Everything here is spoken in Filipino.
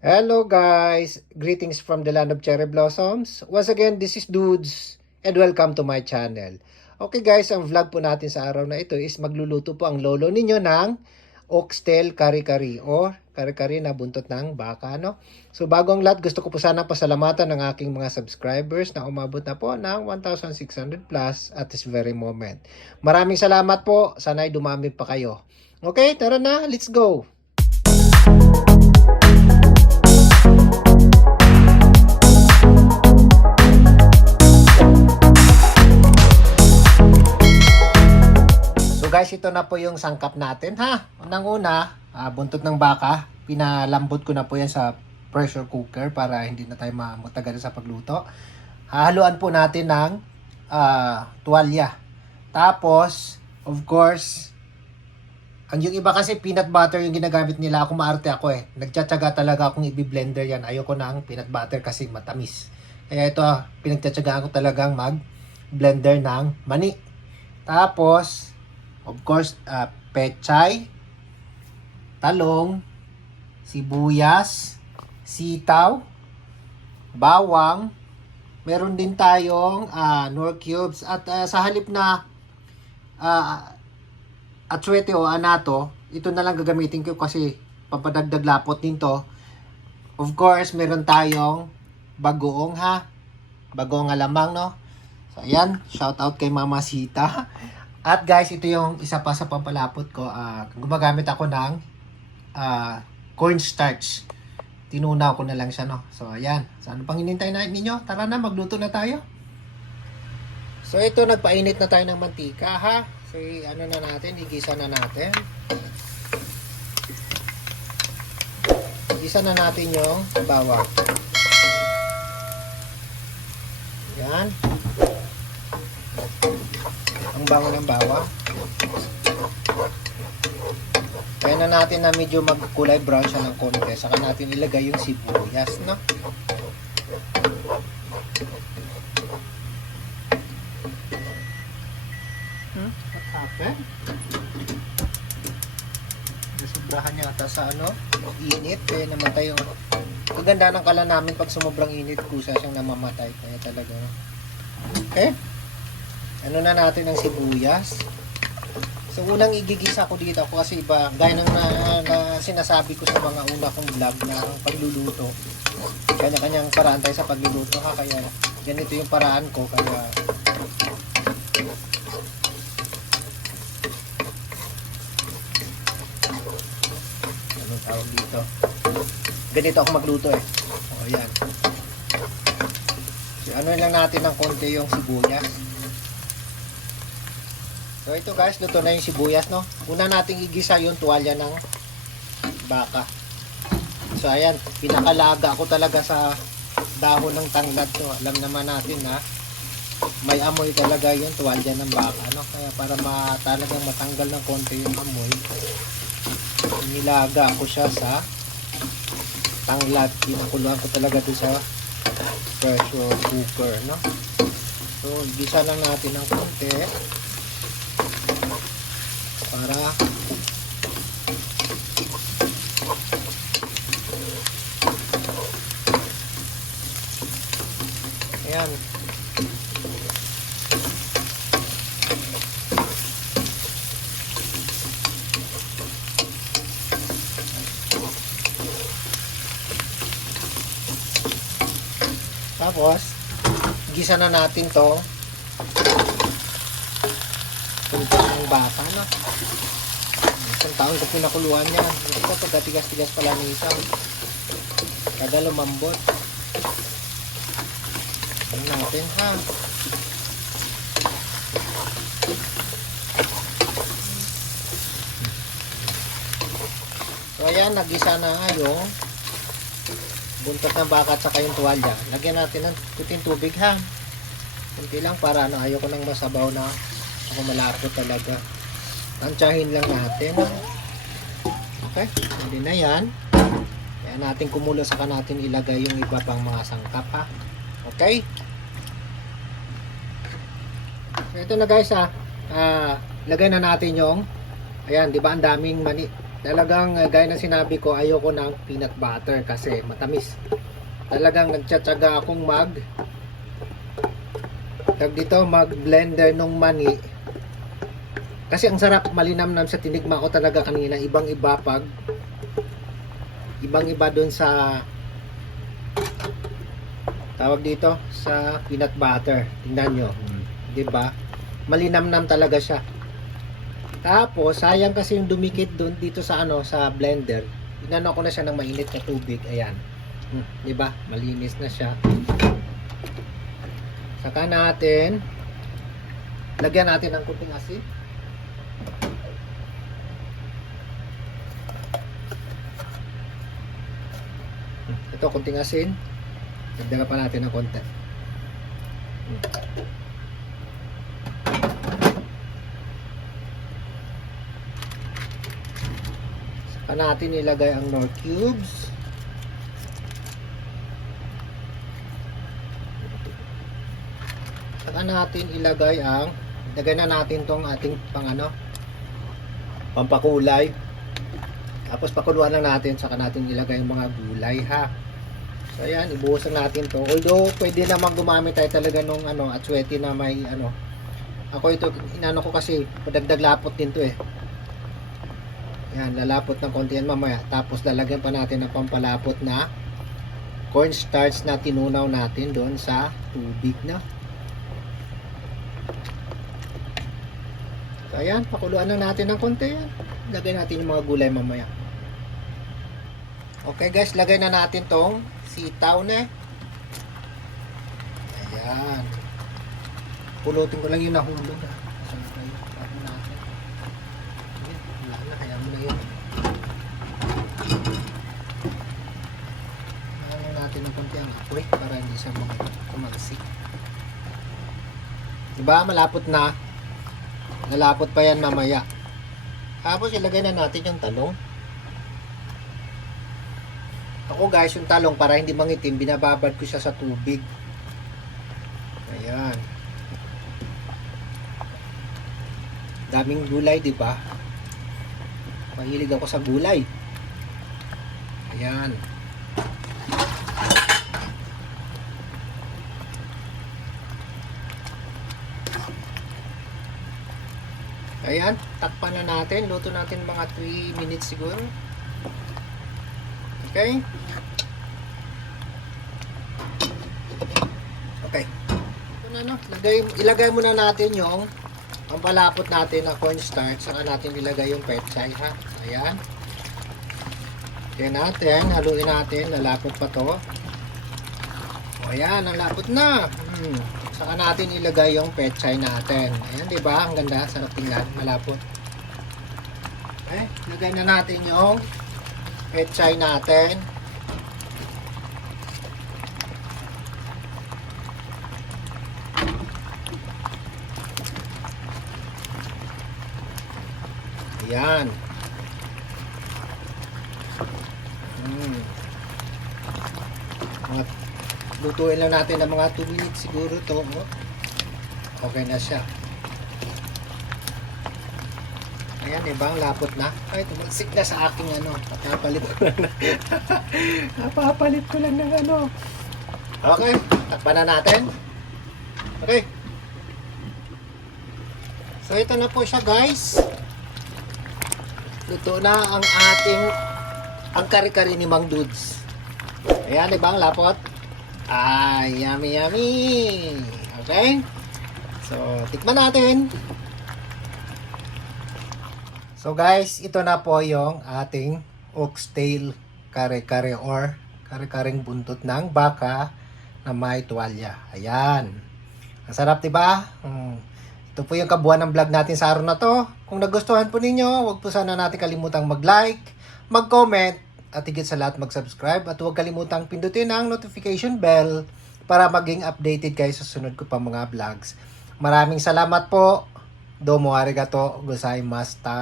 Hello guys! Greetings from the land of cherry blossoms. Once again, this is Dudes and welcome to my channel. Okay guys, ang vlog po natin sa araw na ito is magluluto po ang lolo ninyo ng oxtail kari-kari or kari-kari na buntot ng baka, no? So bago ang lahat, gusto ko po sana pasalamatan ng aking mga subscribers na umabot na po ng 1,600 plus at this very moment. Maraming salamat po. Sana ay dumami pa kayo. Okay, tara na. Let's go! Guys, ito na po yung sangkap natin ha. Unang-una, buntot ng baka. Pinalambot ko na po yan sa pressure cooker para hindi na tayo matagal sa pagluto. Hahaluan po natin ng tuwalya. Tapos, of course, ang yung iba kasi peanut butter yung ginagamit nila. Ako maarte ako eh. Nagtsatsaga talaga akong i-blender yan. Ayoko ng peanut butter kasi matamis. Kaya ito, pinagtsatsagaan ko talagang mag-blender ng mani. Tapos, of course, pechay, talong, sibuyas, sitaw, bawang, meron din tayong nor cubes at sa halip na atsuete o anato, ito na lang gagamitin ko kasi papadagdag lapot din to. Of course, meron tayong bagoong ha, bagoong alamang, no? So ayan, shout out kay Mama Sita. At guys, ito yung isa pa sa pampalapot ko. Gumagamit ako ng cornstarch. Tinunaw ko na lang siya, no? So, ayan. So, ano pang hinintay na ninyo? Tara na, magluto na tayo. So, ito, nagpainit na tayo ng mantika, ha? So, ano na natin, igisa na natin. Igisa na natin yung bawang. Ayan. Ang bango ng bawang. Kaya na natin na medyo magkulay brown siya ng konti. Saka natin ilagay yung sibuyas, no? What happened? Sobrahan yata sa init. Kaya namatay yung... Kaganda ng kala namin pag sumobrang init, kusa siyang namamatay. Kaya talaga, no? Okay? Ano na natin ang sibuyas. So, unang igigisa ko dito ako kasi iba, gaya ng na sinasabi ko sa mga una kong vlog na ang pagluluto. Kanya-kanyang paraan tayo sa pagluluto ha. Kaya, ganito yung paraan ko. Kaya, anong tawag dito? Ganito ako magluto eh. O, yan. So, ano lang natin ng konti yung sibuyas. So ito guys, luto na yung sibuyas, no? Una nating igisa yung tuwalya ng baka. So ayan, pinakalaga ko talaga sa dahon ng tanglad to. Alam naman natin na may amoy talaga yung tuwalya ng baka, no? Kaya para talagang matanggal ng konti yung amoy, nilaga ko siya sa tanglad. Pinakuluan ko talaga doon sa pressure cooker, no? So igisa lang natin ng konti para ayan. Tapos gisa na natin to ng baka, no? Isang taon ko pinakuluan yan. Ito pa pagkatigas-tigas pala ng isa. Kada lumambot. Ano natin ha. So ayan, nagisa na yung buntot ng baka at saka yung tuwalya. Lagyan natin ng kuting tubig ha. Kunti lang para ayoko nang masabaw na ako malapot talaga. Tansyahin lang natin. Okay, hindi na yan. Kaya natin kumulo, saka natin ilagay yung iba pang mga sangkap ha. Okay. So ito na guys ha. Lagay na natin yung, ayan, di ba ang daming mani. Talagang gaya ng sinabi ko, ayoko ng peanut butter kasi matamis. Talagang nagtsatsaga akong mag-blender nung mani. Kasi ang sarap, malinamnam sa tinigma ko talaga kanina. Ibang-iba doon sa tawag dito sa peanut butter. Tingnan nyo, 'di ba? Malinamnam talaga siya. Tapos sayang kasi yung dumikit doon dito sa sa blender. Inano ko na siya ng mainit na tubig. Ayan. 'Di ba? Malinis na siya. Saka natin lagyan natin ng kunting asin. Ito, kunting asin. Dagdagan pa natin ng konti. Saka natin ilagay ang Knorr cubes. Saka natin ilagay na natin tong ating pampakulay. Tapos pakuluan lang natin, saka natin ilagay yung mga gulay ha. So ayan, ibuhusan natin to. Although pwede namang gumamit tayo talaga nung atswete na may Ako ito inano ko kasi padagdag lapot din to eh. Yan, lalapot ng konti yan mamaya. Tapos lalagyan pa natin ng pampalapot na cornstarch na tinunaw natin doon sa tubig na. So ayan, pakuluan lang natin ng konti yan. Lagay natin yung mga gulay mamaya. Okay guys, lagay na natin tong sitaw na. Ayan. Pulutin ko lang yung nahulog ha. Wala na, kaya mo na yun. Lagyan natin ng konti ang apoy para hindi siya kumagsik. Diba, malapot na. Lalapot pa yan mamaya. Tapos ilagay na natin yung talong. Ako guys, yung talong para hindi mangitim, binababad ko siya sa tubig. Ayan. Daming gulay, di ba? Mahilig ako sa gulay. Ayan. Ayan, takpan na natin. Luto natin mga 3 minutes siguro. Okay? Okay. Ito na, ilagay muna natin yung pampalapot natin na cornstarch. Saka natin ilagay yung pechay ha. Ayan. Kaya natin, haluin natin. Lalapot pa to. O ayan, nalapot na. Saka natin ilagay yung pechay natin. Ayan, di ba? Ang ganda, sarap tingnan, malapot. Okay, ilagay na natin yung pechay natin. Ayan. Lutuin lang natin ng mga 2 minutes siguro to. Okay na siya. Ayan, diba? Ang lapot na. Ay, tumagsik na sa aking Napapalit ko lang Napapalit ko lang ng Okay, takpan na natin. Okay. So, ito na po siya guys. Luto na ang kare-kare ni Mang Dudes. Ayan, diba? Ang lapot. Ay, yummy, yummy. Okay? So, tikman natin. So, guys, ito na po yung ating oxtail kare-kare or kare-kareng buntot ng baka na may tuwalya. Ayan. Ang sarap, diba? Ito po yung kabuuan ng vlog natin sa araw na to. Kung nagustuhan po ninyo, huwag po sana natin kalimutang mag-like, mag-comment, at higit sa lahat mag-subscribe. At huwag kalimutang pindutin ang notification bell para maging updated kayo sa sunod ko pa mga vlogs. Maraming salamat po. Domo arigato gozaimashita.